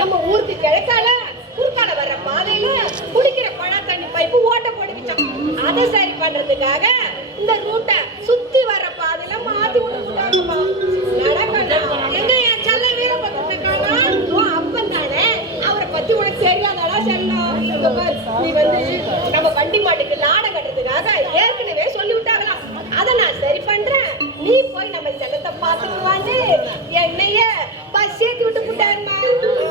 நம்ம ஊருக்கு கிழக்கால குறுக்கால வர்ற பாதையில குடிக்கிற பழ தண்ணி பைப்பு ஓட்ட போட்டு வச்சான். அதை சரி பண்றதுக்காக இந்த ரூட்டை சுத்தி வர்ற பாதையில மாத்தி விட்டுட்டாங்கப்பா. நடக்கணும் எங்க என் செல்ல வீரபத்திரக்கானா உன் அப்பன் தானே, அவரை பத்தி உனக்கு தெரியாதாடா செல்லம்? நீ வந்து நம்ம வண்டி மாட்டுக்கு லாட கட்டுறதுக்காக ஏற்கனவே சொல்லி விட்டாங்களாம். அதை நான் சரி பண்றேன், நீ போய் நம்ம செல்லத்தை பார்த்துக்கலான்னு என்னைய பஸ் ஏத்தி விட்டு விட்டாருமா.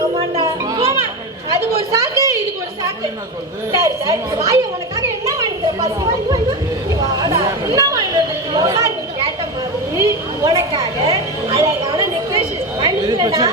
ஆமாண்டா போமா, அதுக்கு ஒரு சாக்கு இதுக்கு ஒரு சாக்கு. சரி சரி வாய, உனக்காக என்ன வாங்கிட்டு பஸ் வாடா, என்ன வாங்கிட்டு கேட்ட மாதிரி உனக்காக அழகான நெக்லஸ் வாங்கிட்டுடா.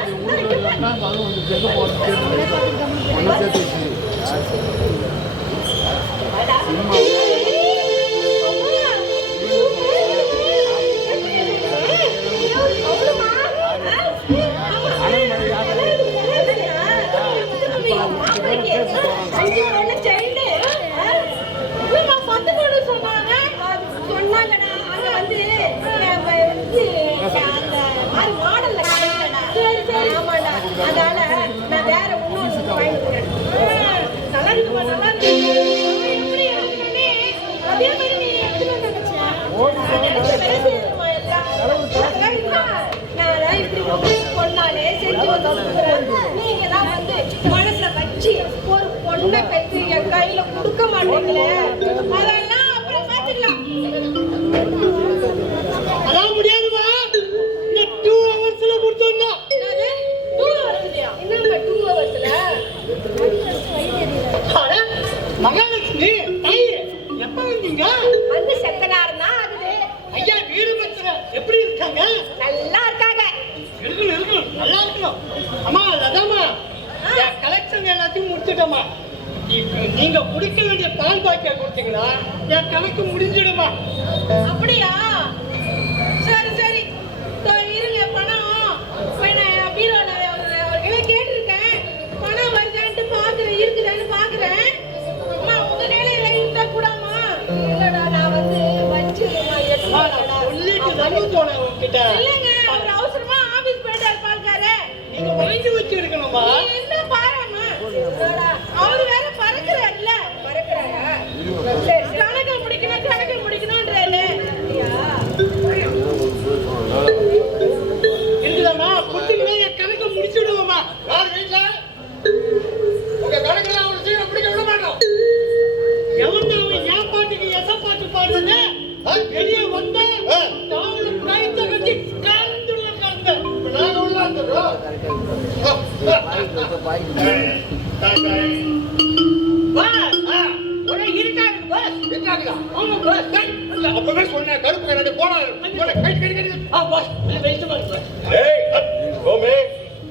அதனால நான் வேற ஒன்னும் வாங்கிக்கிறேன். நல்லா இருக்குமா? நல்லா இருக்கு. அதே மாதிரி நீ எடுத்துட்டு நான் இப்படி பொண்ணாலே செஞ்சு நீங்க எல்லாம் வந்து மனசுல வச்சு ஒரு பொண்ணை பெற்று என் கையில கொடுக்க மாட்டீங்களே, அதெல்லாம் அப்புறம் பாத்துக்கலாம். அதான் முடியாதுமா, 2 ஹவர்ஸ்ல கொடுத்துடணும். என்னங்க 2 ஹவர்ஸ்ல? மகாலட்சுமி தாய் எப்ப வந்தீங்க? வந்து செத்தனாருன்னா அது ஐயா வீரபத்திரன் எப்படி இருக்காங்க? நல்லா இருக்காங்க. இருக்கணும் நல்லா இருக்கணும். அம்மா அதாம்மா கலெக்ஷன் எல்லாத்தையும் முடிச்சுட்டோமா. நீங்க குடிக்க வேண்டிய பால் பாக்கியா கொடுத்தீங்களா என் கணக்கு முடிஞ்சிடுமா. அப்படியா? சரி சரி இருங்க. பணம் பீரோல அவர்கிட்ட கேட்டிருக்கேன். பணம் வருதான்ட்டு பாக்குறேன், இருக்குதான்னு பாக்குறேன். அம்மா உங்க வேலையில இருந்தா கூடாமா? இல்லடா நான் வந்து வச்சு சொல்லிட்டு தண்ணி போனேன் உங்ககிட்ட. இல்லைங்க, அவர் அவசரமா ஆபீஸ் போயிட்டாரு பால்காரே. நீங்க வாங்கி வச்சு இருக்கணுமா? என்ன பாருமா, அவரு வேற பறக்குறாருல்ல. பறக்குறாரா? சரி கணக்கு முடிக்கணும்ன்றாரு. இருக்குதாம்மா குட்டிங்களே என் கணக்கு முடிச்சுடுவோமா. யார் வீட்டுல உங்க கணக்கு அவனை சீக்கிரம் பிடிக்க விட மாட்டோம். எவன் அவன் என் பாட்டுக்கு எச பாட்டு பாடுறது வெளியே வந்த தாவல பிரைத்த வச்சு கலந்துள்ள கலந்த நான் உள்ள வந்துடுறோம். அப்பவே சொன்ன கருப்பு கரடி போனா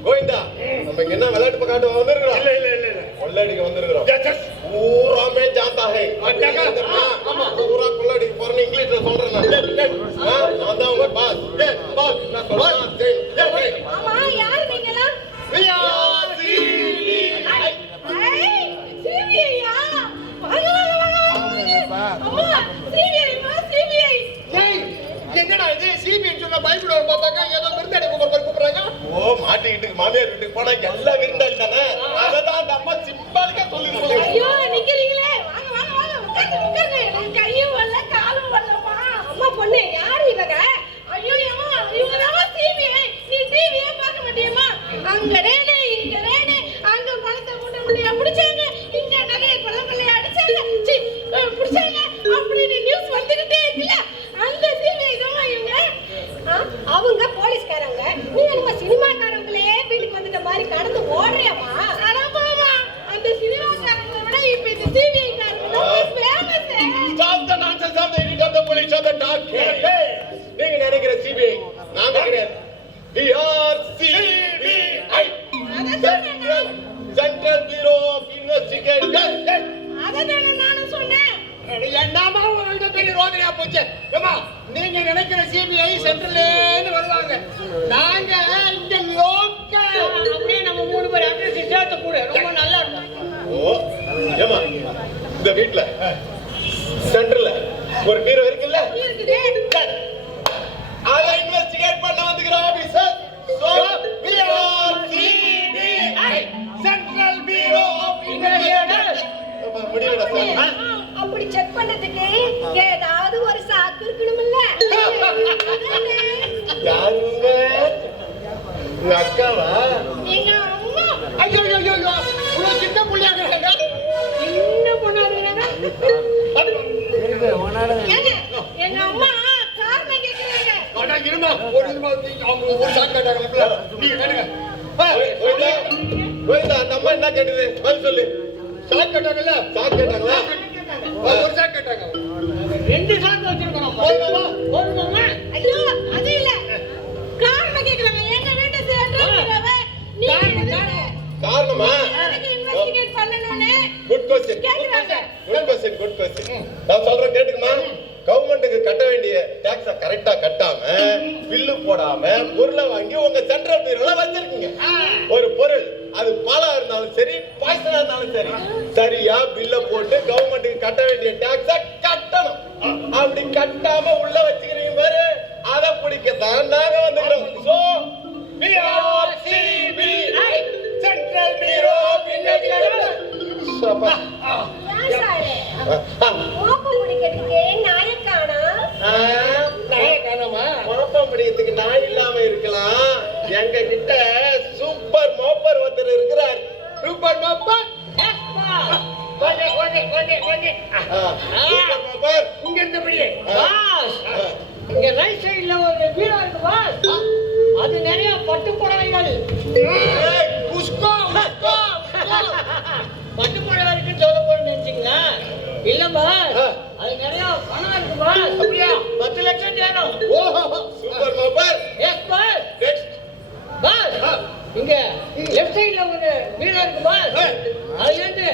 கோவிந்தா, நம்ம என்ன விளையாட்டு பக்காட்டு வந்திருக்கிறோம்? இல்ல இல்ல இல்ல கொள்ளடிக்க வந்திருக்கிறோம். பூராமே ஜாந்தா ஹை. பூரா கொள்ளடிக்க போறேன்னு இங்கிலீஷ்ல சொல்றேன் நான். நான் தான் உங்க பாஸ். நான் சொல்றேன். ஆமா, யாரு நீங்களா? என்னடா இது சிபிஐ சொன்ன பயப்பட பாப்பாக்கா ஏதோ விருந்தாடி கூப்பிடுறாங்க. ஓ மாட்டிக்கிட்டு மாமியார் வீட்டுக்கு போனா எல்லாம் விருந்தாடி தானே, அததான் அந்த அம்மா சிம்பாலிக்கா சொல்லிருக்கோம். ஐயோ நிக்கிறீங்களே, வாங்க வாங்க வாங்க உட்காருங்க உட்காருங்க. எனக்கு கையும் வரல காலும் வரலமா. அம்மா பொண்ணு யாரு இவங்க? ஐயோ அம்மா இவங்க தான் சிபிஐ. நீ டிவியே பார்க்க மாட்டியம்மா? அங்க ரேடு இங்க ரேடு, அங்க பணத்தை மூட்டை மூட்டையா பிடிச்சாங்க, இங்க நகையை கொள்ள கொள்ளையா அடிச்சாங்க, பிடிச்சாங்க அப்படின்னு நியூஸ் வந்துகிட்டே இருக்குல்ல. அந்த சிபிஐ தான் இவங்க. அவங்க போலீஸ்காரங்க, நீ நம்ம சினிமாக்காரங்களே வீட்டுக்கு வந்துட்ட மாதிரி கடந்து ஓடுறியாமா? அடப்பாமா, அந்த சினிமாக்காரங்களை விட இப்ப இந்த சிபிஐ காரங்க famous. Stop the nonsense of the edit of the police of the talk. நீங்க நினைக்கிற சிபிஐ நாங்க கிடையாது. we are CBI, Central Bureau of Investigation. அதனால நானும் சொன்னேன். என்னமா உங்கள்கிட்ட பெரிய ரோதனையா போச்சு. ஏமா நீங்க நினைக்கிற சிபிஐ சென்ட்ரல்லேருந்து வருவாங்க, நாங்க இங்க லோக்கல். அப்படியே நம்ம 3 பேர் அட்ரஸ் சேர்த்து கூட ரொம்ப நல்லா இருக்கும். ஓ ஏமா இந்த வீட்ல சென்ட்ரல்ல ஒரு பீரோ இருக்குல்ல, அதை இன்வெஸ்டிகேட் பண்ண வந்துக்கிற officer. So we are CBI. என்னடா சார்? அப்படி செக் பண்றதுக்கு ஏதாவது ஒரு சாக்கு இருக்கணும்ல. யாருங்க? உங்க அக்காவா? எங்க அம்மா ஐயோ ஐயோ ஐயோ ஐயோ, இவ்வளவு சின்ன புள்ளையாக இருக்காங்க. என்ன பண்ணாருங்க? ஏங்க, எங்க அம்மா காரணம் கேக்குறாங்க. அடா, இருமா, ஒரு இருமா, அவங்க ஒரு சாக்கு கேட்டாங்க. நீங்க கேளுங்க. கோவிந்தா, கோவிந்தா, அந்த அம்மா என்ன கேட்டது? பதில் சொல்லு. சாக்கு கேட்டாங்கல்ல? சாக்கு கேட்டாங்களா? ஒரு சாக்கு கேட்டாங்க. 2 சாக்கு வச்சிருக்கோம். போதுமா? ஐயோ, அது இல்ல. காரணம் கேக்குறாங்க. எங்க வீட்டு சேர்றவங்க நீங்க காரணமா? எனக்கு இன்வெஸ்டிகேட் பண்ணனும்னு குட் क्वेश्चन. கேக்குறாங்க. Good question, good question. நான் சொல்றேன் கேட்டுக்குமா? கவர்மெண்ட்டுக்கு கட்ட வேண்டிய டாக்ஸ கரெக்டா கட்டாம பில்லு போடாம பொருளை வாங்கி உங்க சென்ட்ரல் பீரோல வச்சிருக்கீங்க. ஒரு பொருள் அது பாலா இருந்தாலும் சரி பாய்சனா இருந்தாலும் சரி சரியா பில்ல போட்டு கவர்மெண்ட்டுக்கு கட்ட வேண்டிய டாக்ஸ கட்டணும். அப்படி கட்டாம உள்ள வச்சுக்கிறீங்க பாரு, அதை பிடிக்கத்தான் நாங்க வந்துக்கிறோம். சோ சென்ட்ரல் பீரோ ஏன் சாரே? மோப்ப முடிக்கிறதுக்கு நாயக்கானா? மோப்பம் பிடிக்கிறதுக்கு நாய் இல்லாம இருக்கலாம். எங்க கிட்ட சூப்பர் மோப்பர் ஒருத்தர் இருக்கிறார். Super mopper. Okay okay okay okay. Super mopper இங்க இருந்தபடி பாஸ், இங்க ரைட் சைடுல ஒரு பீரோ இருக்கு பாஸ். அது நிறைய பட்டு புடவைகள். புஷ்கோ புஷ்கோ பட்டு புடவை இருக்குன்னு சொல்ல போறேன்னு நினைச்சீங்களா? இல்ல பாஸ், அது நிறைய பணம் இருக்கு பாஸ். அப்படியா? 10 லட்சம் தேரும். ஓஹோ, super mopper. Yes boss. Next boss, இங்க லெஃப்ட் சைடுல ஒரு பீரோ இருக்கு பாஸ். அதுல இருந்து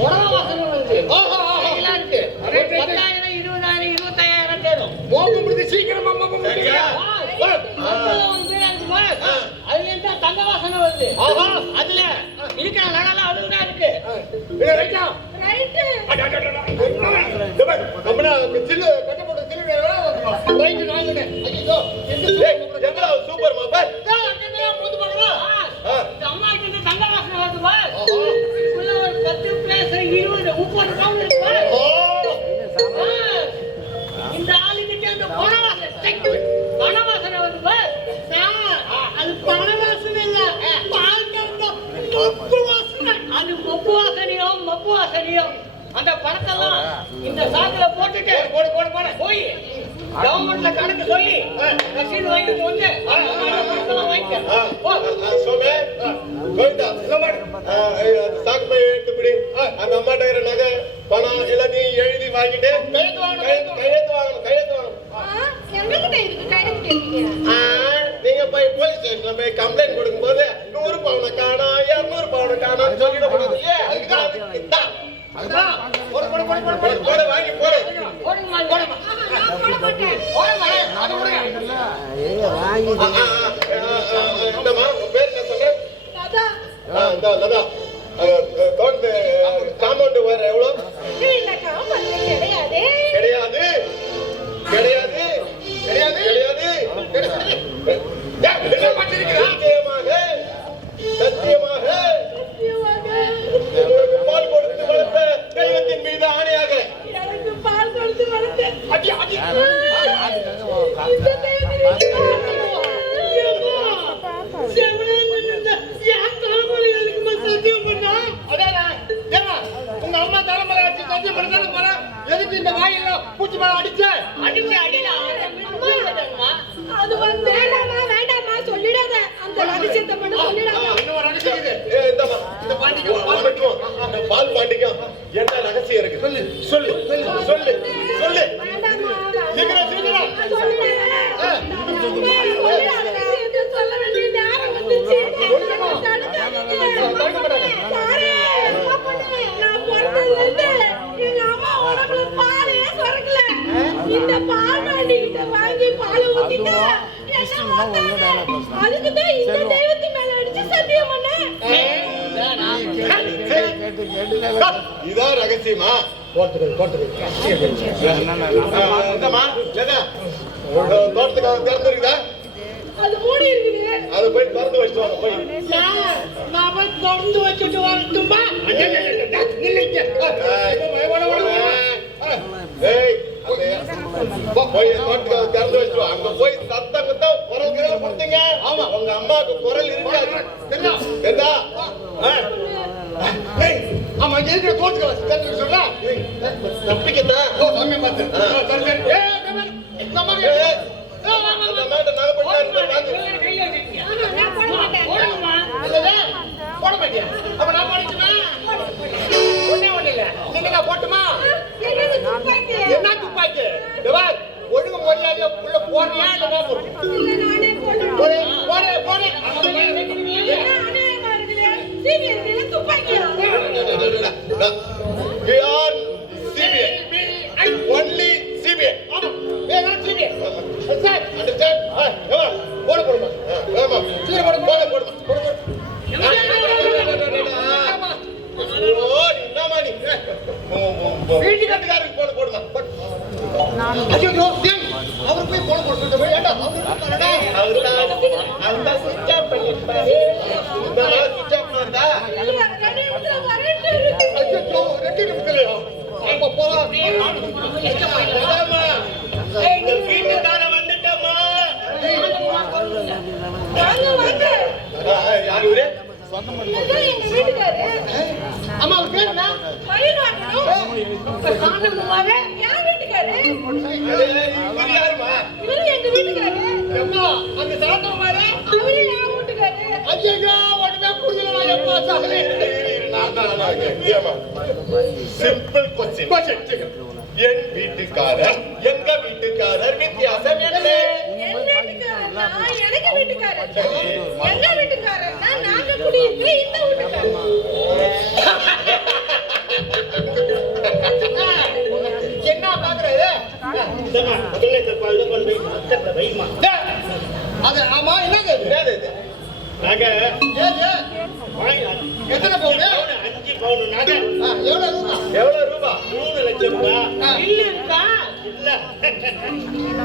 புடவை வாசனை வருது. ஓஹோ, எல்லாம் இருக்கு. 10,000 20,000 25,000 தேரும். மோப்பம் முடிஞ்சு சீக்கிரமா மோப்பம் முடிஞ்சு. அதுல இருந்து தங்க வாசனை வருது. அதுல இருக்கிற நகலாம் அதுதான் இருக்கு. ரைட்டு. சூப்பர் மோப்பர். அம்மா கிட்ட தங்க வாசனை வருது பாஸ். இதுக்குள்ள ஒரு 10 பிளேஸ் 20 30 ரவுண்ட் இருக்கு பாஸ். இந்த ஆளுகிட்ட அந்த பணவாசனை வருது பாஸ். அது பணவாசனை இல்ல, பால் கறந்த மப்பு வாசனை. அது மப்பு வாசனையும் மப்பு வாசனையும் அந்த பணத்தெல்லாம் இந்த சாக்குல போட்டுட்டு போடு போடு போடு போய் கவர்மெண்ட்ல கணக்கு சொல்லி ரசீது வாங்கிட்டு வந்து பணத்தெல்லாம் வாங்கிக்க. சோமே கோவிந்தா, சாக்கு பை எடுத்து பிடி. அந்த அம்மாட்ட இருக்கிற நகை பணம் எல்லாத்தையும் எழுதி வாங்கிட்டு கையெழுத்து வாங்கணும். எங்ககிட்ட இருக்கு கையெழுத்து இருக்கீங்க? நீங்க போய் போலீஸ் ஸ்டேஷன்ல போய் கம்ப்ளைண்ட் கொடுக்கும்போது 100 பவுனை காணோம் 200 பவுனை காணோம் சொல்லிட கூடாது இல்லையா? போடு வாங்கி போடு. போடுமா போடுமா நான் போட மாட்டேன். போடுமா அது விடுங்க. இந்தம்மா உன் பேர் என்ன சொன்ன? லதா. லதா. தோட்டத்து காம்பவுண்ட் வேற எவ்வளோ? இல்ல காம்பவுண்ட் கிடையாது. கிடையாது கிடையாது கிடையாது கிடையாது. சத்தியமாக உங்களுக்கு பால் கொடுத்து வளர்த்த தெய்வத்தின் மீது ஆணையாக எனக்கு பால் கொடுத்து வளர்த்து அடி அடி இந்த தெய்வத்தின் உங்க அம்மா தலைமுறை அடிச்சு சத்தியம் பண்ணாலும் போற. எதுக்கு இந்த வாயில பூச்சி மரம் அடிச்ச அடிடா. அது வந்து வேண்டாமா சொல்லிடாத. அந்த ரகசியத்தை மட்டும் சொல்லிடாத. இன்னும் ஒரு ரகசியம் இது. இந்தம்மா இந்த பாண்டிக்கு பால் பாண்டிக்கும் என்ன ரகசியம் இருக்கு? சொல்லு சொல்லு சொல்லு சொல்லு. வேண்டாமா சீக்கிரம் சீக்கிரம். சொல்ல வேண்டிய நேரம் வந்துச்சு. நான் பிறந்ததுல எங்க அம்மா உனக்கு பாலே சுரக்கல. இந்த பால் பாண்டிகிட்ட வாங்கி பால் ஊத்திட்டு அதுக்குதான் இந்த தெய்வத்து மேல அடிச்சு சத்தியம் பண்ணேன். இதான் ரகசியமா? இந்தம்மா லதா, தோட்டத்துக்காக திறந்துருக்குதா? அது மூடி இருக்குது. அதை போய் திறந்து வச்சுட்டு வாங்க போய். நான் போய் திறந்து வச்சுட்டு வரட்டுமா? இங்க. ஏய், போய் தோட்டத்துக்கு திறந்து வச்சுட்டு வா. அங்க போய் சத்தம் குத்தம் குரல் கீழே கொடுத்தீங்க. ஆமா, உங்க அம்மாவுக்கு குரல் இருக்காது. தெரியுதா? ஏய், ஆமா, இங்க இருக்கிற தோட்டத்துக்கு தெரிஞ்சு சொல்றா. தப்பிக்கத்தான். ஓ, சாமி பார்த்து. சரி, சரி. ஏய், இந்த மாதிரி. அந்த மேட்டை நாங்க போயிட்டு வாங்க. நான் போட மாட்டேன். போட மாட்டியா? அப்ப நான் போடட்டுமா? ஒண்ணே ஒண்ணு இல்ல. நீங்க போட்டுமா? என்னது துப்பாக்கி? என்ன துப்பாக்கி? தேவா, ஒழுங்கு மரியாதையா உள்ள போறியா இல்ல போடு. இல்ல, நானே போடுறேன். போடு, போடு, போடு. என்ன அநியாயமா இருக்குதே? CBSE ல துப்பாக்கியா? We are CBI. Only CBI. ஆமா. வேற சீடி. Sir, Understand? தேவா, போடு போடுமா. ஆமா. சீடி போடு, போடு, போடு. போடு. ஓ, என்னம்மா நீ? வீட்டுக்காரருக்கு போடு போடுமா. ஐயோ, டேய், அவர் போய் போட போட்டு போய் ஏண்டா அவர்தான் switch off பண்ணிருப்பாரு. இந்த switch off பண்ணா இல்ல, 2 நிமிஷத்துல வரேன்னு இருக்கு. ஐயோ, 2 நிமிஷத்துலயா? அப்ப போலாம். அதாம்மா, இந்த வீட்டுக்காரன் வந்துட்டம்மா. வாங்க, வாங்க. யாரு இவரு? இவர்தான் எங்க வீட்டுக்காரு. அம்மா, அவர் பேர் என்ன? மயில் வாங்கணும். இப்ப காணோமாவே? என் வீட்டுக்காரு. இவரு யாருமா? இவரு எங்க வீட்டுக்காரு. அம்மா, அந்த சாத்தம் பாரு. அவரு என் வீட்டுக்காரு. ஐயோ, ஒண்ணுமே புரியல எப்பா சாகலே. Simple question. என் வீட்டுக்காரர் எங்க வீட்டுக்காரர் வித்தியாசம் என்ன? என் வீட்டுக்காரன்னா எனக்கு வீட்டுக்காரர். எங்க வீட்டுக்காரன்னா நாங்க குடியிருக்கிற இந்த வீட்டுக்காரர். என்ன பாக்குறது? அது ஆமா, என்னங்க இது? என்னது இது? ஏது? எத்தனை பவுன்? 5 பவுன் நகை. எவ்வளவு ரூபா? எவ்வளவு ரூபா? 3 லட்சம் ரூபாய். இல்ல இருக்கா? இல்ல.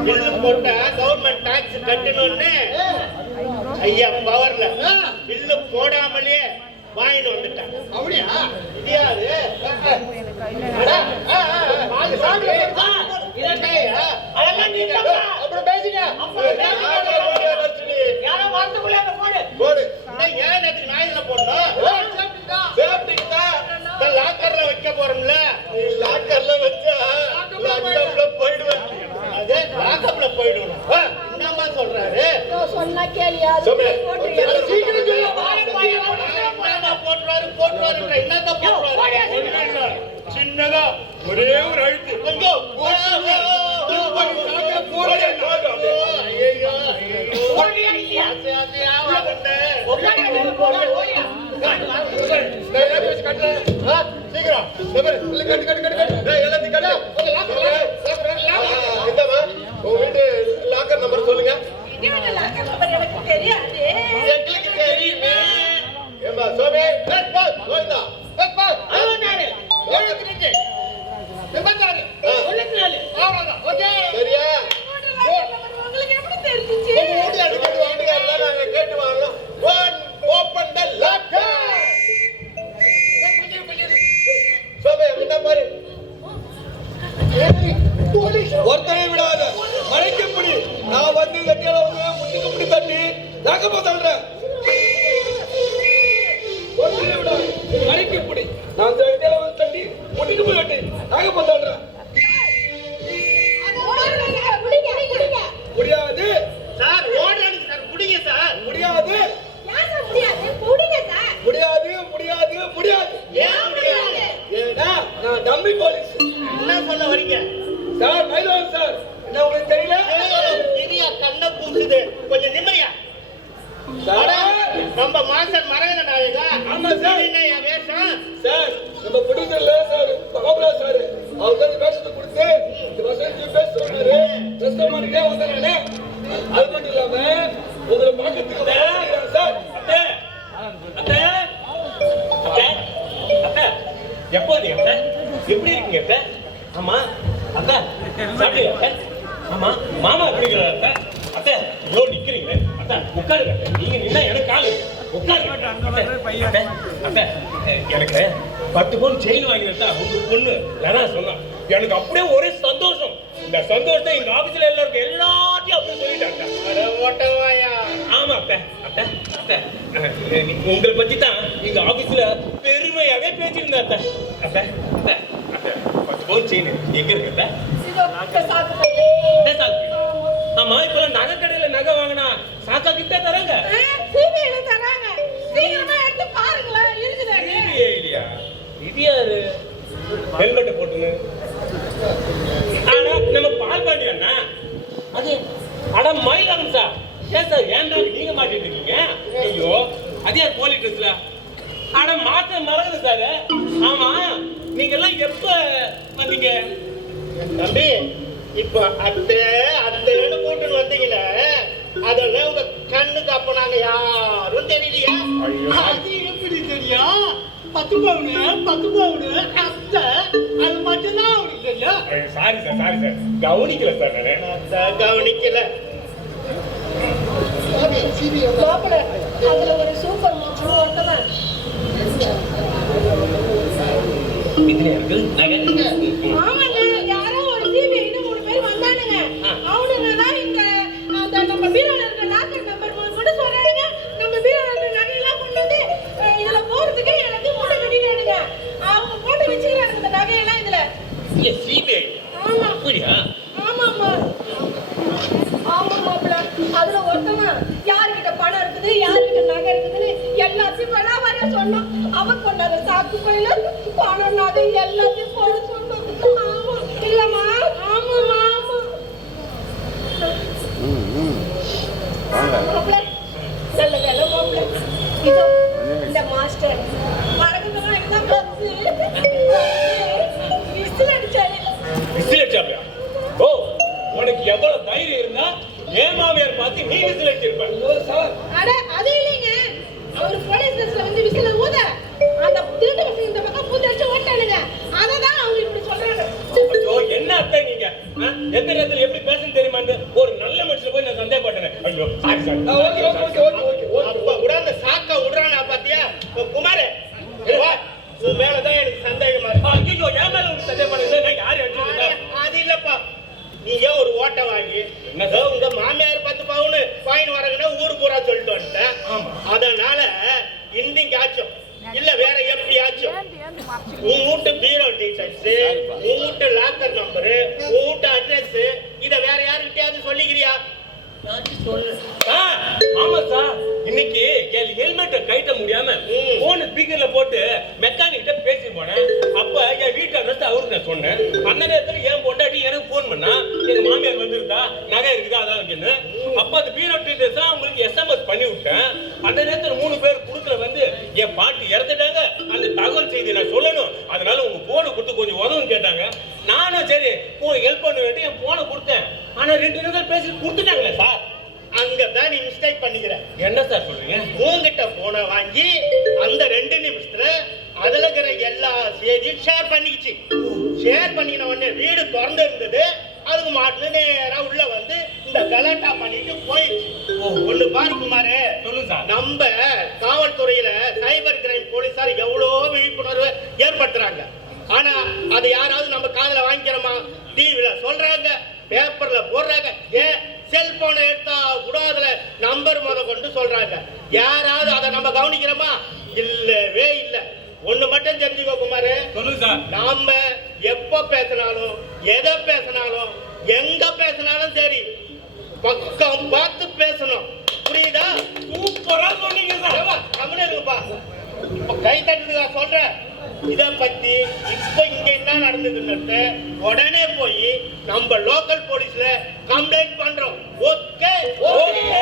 பில்லு போட்டா கவர்மெண்ட் டாக்ஸ் கட்டணும்னு ஐயா பவர்ல பில்லு போடாமலே வாங்கிட்டு வந்துட்டாங்க. அப்படியா? முடியாது. அதெல்லாம் நீ தப்பா. அப்புறம் பேசுங்க. யாரோ வரதுக்குள்ள அங்க போடு. போடு. இன்னும் ஏன் அதுக்கு நான் இதுல போடணும்? சேஃப்டிக்கு தான். இந்த லாக்கர்ல வைக்க போறோம்ல. நீ லாக்கர்ல வச்சா லாக்கர்ல போயிடுவேன். அது லாக்கப்ல போயிடணும். என்னம்மா சொல்றாரு? சொன்னா கேளியா? சும்மா. சீக்கிரம் சொல்லு. போட்டுருவாரு என்னதான் போட்டுருவாரு? சின்னதா ஒரே ஒரு அழுத்து. கொஞ்சம் லாக்கர் நம்பர் சொல்லுங்க. இவங்க லாக்கர் நம்பர் எனக்கு தெரியாது. எங்களுக்கு தெரியுமே. ஏம்பா சோமே, கோவிந்தா. சரியா? உங்களுக்கு எப்படி தெரிஞ்சிச்சு? வீட்டுக்காரர் தான் நாங்க கேட்டு வாங்கணும். Open the locker. சோமே, என்ன பாரு. ஒருத்தனை விடாத மறைக்க முடி. நான் வந்து வெட்டியால வந்து முட்டுக்கு முடி தட்டி நாக்க போத்தல்றேன். ஒருத்தனை விடாத மறைக்க முடி. நான் வெட்டியால வந்து தட்டி முட்டுக்கு முடி வெட்டி நாக்க போத்தல்றேன். முடியாது சார் ஓடுறாங்க சார். குடிங்க சார். முடியாது ஏன் சார் முடியாது? புடிங்க சார். முடியாது முடியாது முடியாது. ஏன் முடியாது? ஏன்னா நான் டம்மி போலீஸ். என்ன சொல்ல வரீங்க? சார் மயிலவன் சார், என்ன உங்களுக்கு தெரியல? இரியா கண்ண கூசுது. கொஞ்சம் நிம்மதியா. சார் நம்ம மாஸ்டர் மரகத நாயகா. ஆமா சார். என்ன என் வேஷம்? சார் நம்ம ப்ரொடியூசர்ல சார் கோபரா சார் அவர் தான் வேஷத்தை கொடுத்து இந்த வசதி பேச சொன்னாரு. ட்ரெஸ் மாட்டிட்டே வந்தானே. அது மட்டும் இல்லாம உங்களை பார்க்கறதுக்கு வரேன் சார். அத்தை அத்தை அத்தை அத்தை எப்போது அத்தை எப்படி இருக்கீங்க அத்தை? ஆமா அத்தை சாப்பிட்டீங்க அத்தை? ஆமா மாமா எப்படி இருக்கிறார் அத்தை? அத்தை இவ்வளோ நிக்கிறீங்க அத்தை உட்காருங்க அத்தை. நீங்க நின்னா எனக்கு கால் இருக்கு. எனக்கு 10 பவுன் செயின் வாங்கி வைத்தா உங்க பொண்ணு லதா சொன்னா எனக்கு அப்படியே ஒரே சந்தோஷம். இந்த சந்தோஷத்தை எங்க ஆபீஸ்ல எல்லாருக்கும் எல்லாத்தையும் அப்படியே சொல்லிட்டாங்க. ஆமா அத்தை அத்தை அத்தை உங்களை பத்தி தான் எங்க ஆபீஸ்ல பெருமையாவே பேசியிருந்தேன் அத்தை அத்தை அத்தை அத்தை 10 பவுன் செயின் எங்க இருக்கு அத்தை? இதோ சாக்கு பை. ஆமா இப்ப நகை கடையில நகை வாங்கினா சாக்கா கிட்ட தராங்க. சிபிஐல தராங்க. சீக்கிரமா எடுத்து பாருங்களேன் இருக்குதானே. இல்லையா இது யாரு ஹெல்மெட் போட்டுன்னு? ஆனா நம்ம பால் பாண்டி அண்ணா அது அட மயிலாகும் சார். ஏன் சார் ஏன் நீங்க மாட்டிட்டு இருக்கீங்க? ஐயோ அது யார் போலி ட்ரெஸ்ல? அட மாத்த மறக்குது சார். ஆமா நீங்க எல்லாம் எப்ப வந்தீங்க? தம்பி இப்ப அத்தைன்னு கூட்டுன்னு வந்தீங்களே அதெல்லாம் உங்க கண்ணுக்கு அப்ப நாங்க யாரும் தெரியலையா? அது எப்படி தெரியும்? 10 பவுனு அத்தை அது மட்டும்தான் அவனுக்கு தெரியும். சாரி சார் கவனிக்கல சார் அதான் கவனிக்கல. மாப்பிள அதுல ஒரு சூப்பர் மாப்பிள ஒருத்தவன். ஆமாங்க யாரோ ஒரு சிபிஐ 3 பேர் வந்தானுங்க. அவனுங்க தான் இந்த அந்த நம்ம பீரோல இருக்க லாக்கர் நம்பர் கூட சொல்றானுங்க. நம்ம பீரோல இருக்க நகையெல்லாம் கொண்டு வந்து இதுல போறதுக்கு எனக்கு மூட்டை கட்டிட்டானுங்க. அவங்க போட்டு வச்சிருக்காங்க இந்த நகையெல்லாம் இதுல. சிபிஐ ஆமா அப்படியா? ஆமா மாப்பிள அதுல ஒருத்தவன் யார்கிட்ட பணம் இருக்குது யார்கிட்ட நகை இருக்குதுன்னு எல்லாத்தையும் வராவரையா சொன்னான். அவன் கொண்டாத சாக்கு பையில பணம் நகை எல்லாத்தையும் போட சொன்னான். ஆமா இல்லம்மா ஆமா மாப்பிள நல்ல வேலை மாப்பிள. இதோ இந்த மாஸ்டர் மறக்கதான் இதான் பத்து விசில் அடிச்சாரு. விசில் அடிச்சாப்லையா? ஓ உனக்கு எவ்வளவு தைரியம் இருந்தா ஏன் மாமியார் பார்த்து நீ விசில் அடிச்சிருப்ப? அட அது இல்லைங்க அவர் போலீஸ் ஸ்டேஷன்ல வந்து விசில ஊத அந்த திருட்டு பசங்க இந்த பக்கம் பூதடிச்சு ஓட்டானுங்க. அததான் அவங்க இப்படி சொல்றாங்க. ஐயோ என்ன அத்தை நீங்க எந்த நேரத்துல எப்படி பேசணும் தெரியுமான்னு ஒரு நல்ல மனுஷன் போய் நான் சந்தேகப்பட்டேன். ஐயோ சாரி சார். அப்ப கூட அந்த சாக்கா விடுறானா பாத்தியா? குமாரே உன் மேலதான் எனக்கு சந்தேகமா இருக்கு. ஐயோ என் மேல ஒரு சந்தேகப்படுறது நான் யாரு அடிச்சிருக்கேன்? அது இல்லப்பா நீ ஏன் ஒரு ஓட்டை வாங்கி உங்க மாமியார் 10 பவுன் பாயின் வரங்கன்னா ஊரு பூரா சொல்லிட்டு வந்துட்டேன். அதனால இன்னைக்காச்சும் இல்ல வேற எப்படியாச்சும் உன் வீட்டு பீரோ டீடைல்ஸ் உன் வீட்டு லாக்கர் நம்பரு உன் வீட்டு அட்ரஸ் இத வேற யாருக்கிட்டயாவது சொல்லிக்கிறியா? ஆமா சார் இன்னைக்கு என் ஹெல்மெட்டை கைட்ட முடியாம போன ஸ்பீக்கர்ல போட்டு மெக்கானிக்கிட்ட பேசி போனேன். அப்ப என் வீட்டு அட்ரஸ் அவருக்கு நான் சொன்னேன். அந்த நேரத்துல என் பொண்டாட்டி எனக்கு போன் பண்ணா எங்க மாமியார் வந்திருந்தா நகை இருக்குதா அதான் இருக்குன்னு. அப்ப அந்த பீரோ டீடைல்ஸ் அவங்களுக்கு SMS பண்ணி விட்டேன். அந்த நேரத்துல 3 பேர் குடுக்கல வந்து என் பாட்டி இறந்துட்டாங்க அந்த தகவல் செய்தி நான் சொல்லணும் அதனால உங்க போனை கொடுத்து கொஞ்சம் உதவும் கேட்டாங்க. நானும் சரி உங்களுக்கு ஹெல்ப் பண்ண வேண்டி என் போனை கொடுத்தேன். ஆனா 2 நிமிஷம் பேசி கொடுத்துட்டாங்களே சார். அங்கதான் நீ மிஸ்டேக் பண்ணிக்கிற. என்ன சார் சொல்றீங்க? உங்ககிட்ட போனை வாங்கி அந்த 2 நிமிஷத்துல அதுல இருக்கிற எல்லா செய்தியும் ஷேர் பண்ணிக்கிச்சு. ஷேர் பண்ணின உடனே வீடு திறந்து இருந்தது. அதுக்கு மாட்டு நேரா உள்ள வந்து இந்த கலாட்டா பண்ணிட்டு போயிடுச்சு. ஒண்ணு பாரு குமாரு சொல்லுங்க சார். நம்ம காவல்துறையில சைபர் கிரைம் போலீசார் எவ்வளவு விழிப்புணர்வு ஏற்படுத்துறாங்க. ஆனா அது யாராவது நம்ம காதுல வாங்கிக்கிறோமா? டிவில சொல்றாங்க பேப்பர்ல போடுறாங்க. ஏன் செல்போனை எடுத்தா கூட அதுல நம்பர் கொண்டு சொல்றாங்க. யாராவது அதை நம்ம கவனிக்கிறோமா? இல்லவே இல்ல. ஒண்ணு மட்டும் தெரிஞ்சுக்கோ குமாரு சொல்லுங்க சார். நாம எப்ப பேசினாலும் எதை பேசினாலும் எங்க பேசினாலும் சரி பக்கம் பார்த்து பேசணும். புரியுதா? சூப்பரா சொன்னீங்க சார். கம்முனு இருப்பா. இப்ப கை தட்டுதுக்கா சொல்றேன். இத பத்தி இப்ப இங்க என்ன நடந்ததுன்னு உடனே போய் நம்ம லோக்கல் போலீஸ்ல கம்ப்ளைண்ட் பண்றோம். Okay okay